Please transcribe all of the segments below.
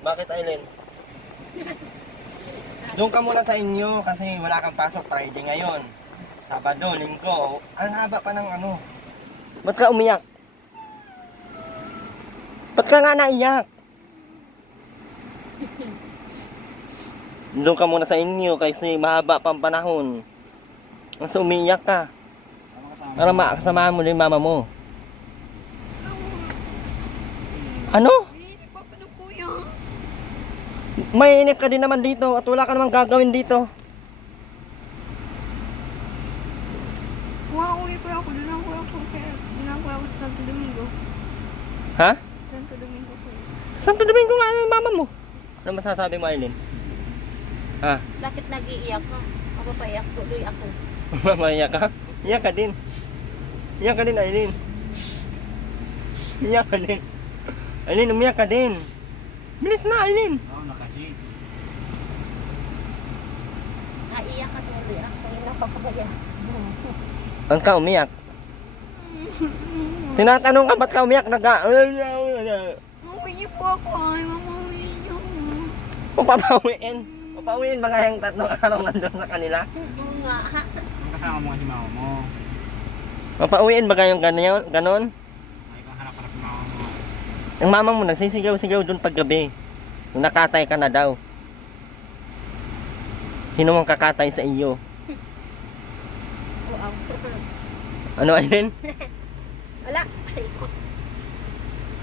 Bakit, Aileen? Doon ka muna sa inyo kasi wala kang pasok Friday ngayon. Sabado, Linggo. Ang haba pa ng ano. Ba't ka umiyak? Ba't ka nga naiyak? Doon ka muna sa inyo kasi mahaba pang panahon. Mas umiyak ka. Para makasamahan mo din mama mo. Ano? Mainip ka din naman dito at wala ka namang gagawin dito. Uwi ko ako. Doon ako ako sa Santo Domingo. Ha? Santo Domingo po. Santo Domingo nga yung mama mo. Ano masasabi mo, Aileen? Ha? Bakit nag-iiyak ka? Ako pa iyak, tuloy ako. Mamaiyak ka? Iyak ka din. Iyak ka din, Aileen. Iyak ka din. Aileen, umiyak ka din. Bilis na, Aileen. Oo, naka-shades. Naiyak ka tuloy ako. Yun ang papabaya. Ba't ka umiyak? Tinatanong ka ba't ka umiyak? Uwi po ako. Ay, mamawi niyo. Papawiin. Papawiin ba nga yung 3 araw nandun sa kanila? Oo nga. Ang kasama mo nga si mama mo. Papawiin ba kayong ganon? Ay, kang harap-harap ng mama mo. Ang mama mo nagsisigaw-sigaw dun paggabi. Nung nakatay ka na daw. Sino mang kakatay sa iyo? Wow. Ano, Aileen? Wala.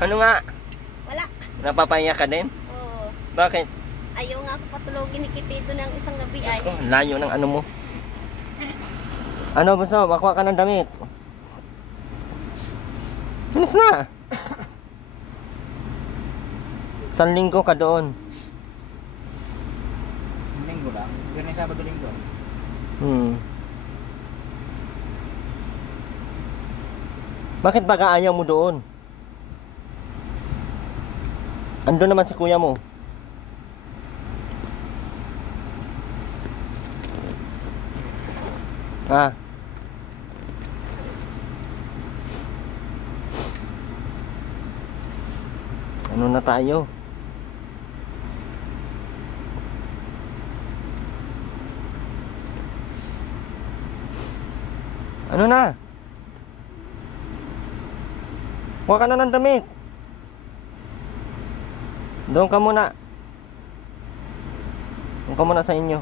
Ano nga? Wala. Napapaiyak ka din? Oo. Bakit? Ayaw nga ako patulogin ni Kitito ng isang gabi ay. Oh, layo ng ano mo. Ano, bunso? Makuha ka ng damit. Bilis na. 1 linggo ka doon. Isang linggo lang. Pero Sabado linggo. Bakit baga ayaw mo doon? Ando naman si kuya mo. Ah. Ano na tayo? Ano na? Huwag ka na ng damit. Doon ka muna. Doon ka muna sa inyo.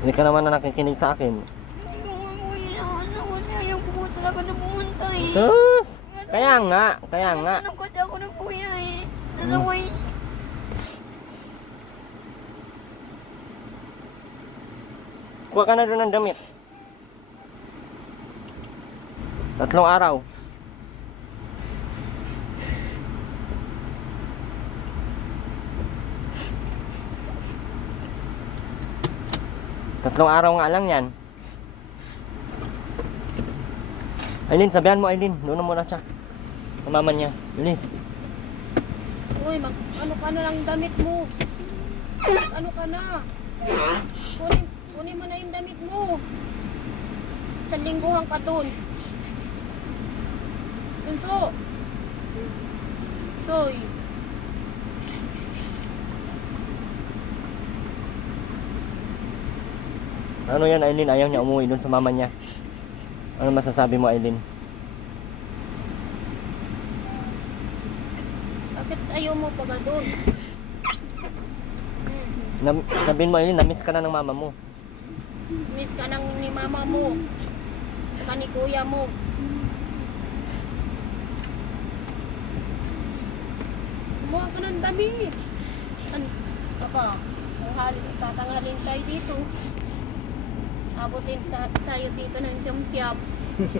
Hindi ka naman na nakikinig sa akin. Hindi ko nga mo inaasawan niya. Ayaw ko po talaga na pumunta eh. Sus! Kaya nga. Tanong ko siya ako ng kuya eh. Nasaway. Kuha ka na doon ng damit. 3 araw. Tatlong araw nga lang yan. Aileen, sabihan mo, Aileen. Doon na muna siya. Mama niya. Bilis. Uy, ano ka na lang damit mo? Ano ka na? Kunin mo na yung damit mo. 1 lingguhan ka dun. Tunso. Soy. Ano yan, Aileen? Ayaw niya umuwi doon sa mama niya. Ano masasabi mo, Aileen? Bakit ayaw mo pa doon? Sabihin mo, Aileen, na-miss ka na ng mama mo. Miss ka nang ni mama mo. Saka ni kuya mo. Kumuha ka ng damit. Papa, tatanghalin tayo dito. Abutin tayo dito ng siyam-siyam.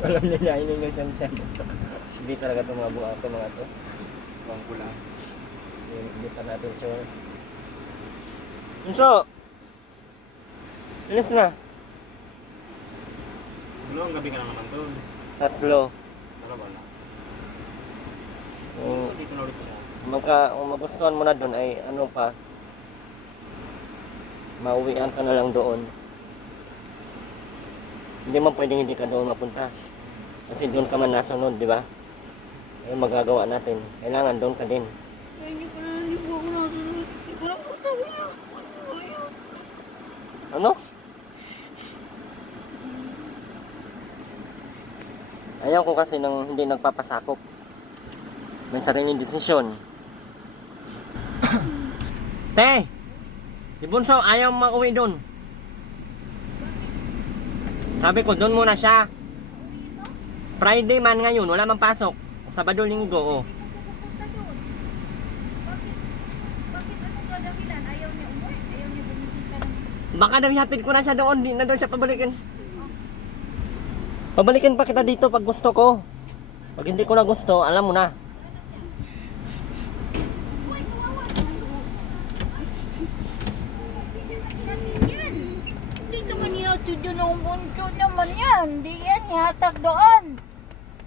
Alam niya niya, Aileen yung sam-sam. Hindi talaga itong mga bunga ito, mga ito. Huwag ko lang. Hindi pa natin sure. Unso! Bilis na. Dalawang gabi ka na naman doon. 3. Dalawa lang. Kung Dito na ulit siya. kung magustuhan mo na doon ay ano pa, mauwian ka na lang doon. Hindi man pwedeng hindi ka doon mapunta. Kasi doon ka man nasunod, di ba? Ay magagawa natin. Kailangan doon ka din. Hindi ko Ano? Ayaw ko kasi nang hindi nagpapasakop. May sariling desisyon. Te! Si Bunso ayaw makauwi doon. Sabi ko doon muna siya. Friday man ngayon, wala mang pasok. Sabado, Linggo, oh. Bakit anong kadahilan? Ayaw niya umuwi? Ayaw niya bumisita ng... Baka daw ihatid ko na siya doon, di na doon siya pabalikin. Pabalikin pa kita dito pag gusto ko. Pag hindi ko na gusto, alam mo na. Uy, kawawa. Yan. Hindi naman ihatid yun ang bunso naman yan. Hindi yan ihatag doon.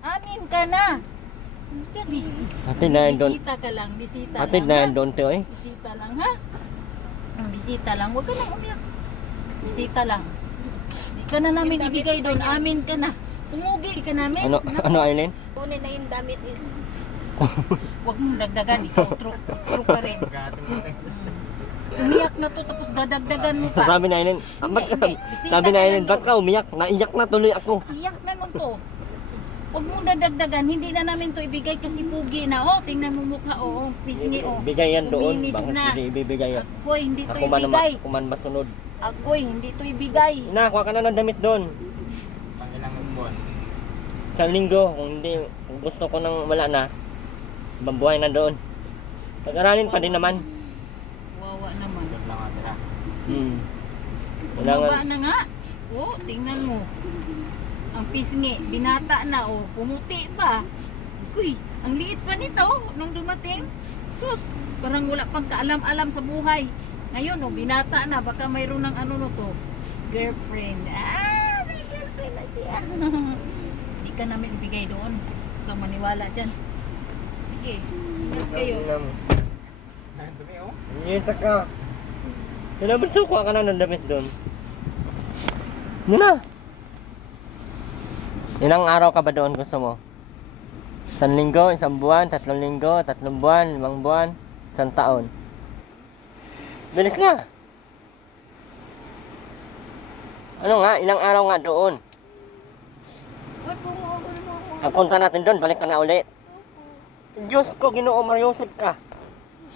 Amin ka na. Dali. Hatid na yan doon. Bisita ka lang, bisita Hatid lang. na ha? yan doon, te, eh. Bisita lang, ha? Ang bisita lang. Huwag ka nang umiyak. Bisita lang. Di ka na namin ibigay doon. Amin ka na. Umugi ka namin. Ano, Aileen? Kunin na yung damit is. Huwag mong dagdagan. Ikaw, true ka rin. Umiyak na to, tapos dadagdagan mo pa. Sabi na Aileen, Hindi. Bisita sabi na ka Aileen, lang ba't ka umiyak? Naiyak na tuloy ako. Iyak na nun to. Huwag mong dadagdagan. Hindi na namin to ibigay kasi pugi na. Oh, tingnan mo mukha. Oh, pisngi. Oh. Bigay yan doon. Kuminis Bakit na. hindi ibibigay yan? Agoy, hindi to Ako man, ibigay. ako man masunod. Agoy, hindi to ibigay. Na, kuha ka na ng damit doon. Pang ilang buwan. Sa linggo, kung hindi, kung gusto ko nang wala na, ibang buhay na doon. Pag-aralin pa din naman. Wawa naman. Doon lang atira. Bumaba na nga. Oh, tingnan mo. Ang pisngi, binata na. Oh, pumuti pa. Uy, ang liit pa nito nung dumating. Sus, parang wala pang kaalam-alam sa buhay. Ngayon, oh, binata na. Baka mayroon ng ano no to. Girlfriend. Ah, may girlfriend na siya. Hindi ka namin ibigay doon. Huwag kang maniwala dyan. Sige, ingat kayo. Ang dumi oh. Nyeta ka. Kailangan so, kuha ka na ng damit doon. Muna. Ilang araw ka ba doon gusto mo? 1 linggo, 1 buwan, 3 linggo, 3 buwan, 5 buwan, 1 taon. Bilis nga. Ano nga, ilang araw nga doon? Pagpunta natin doon, balik ka na ulit. Diyos ko, Ginoo Mariosep ka.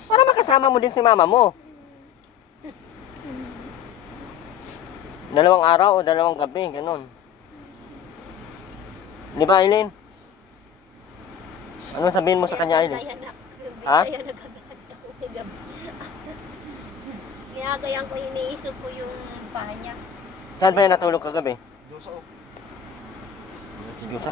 Para makasama mo din si mama mo. 2 araw o 2 gabi, ganun. Di ba, Aileen? Ano sabihin mo sa kanya, Aileen? Ha? Ginagayan ko, iniisip ko yung paha niya. Saan ba yan natulog kagabi? Dosa oh. Sa Diyosa.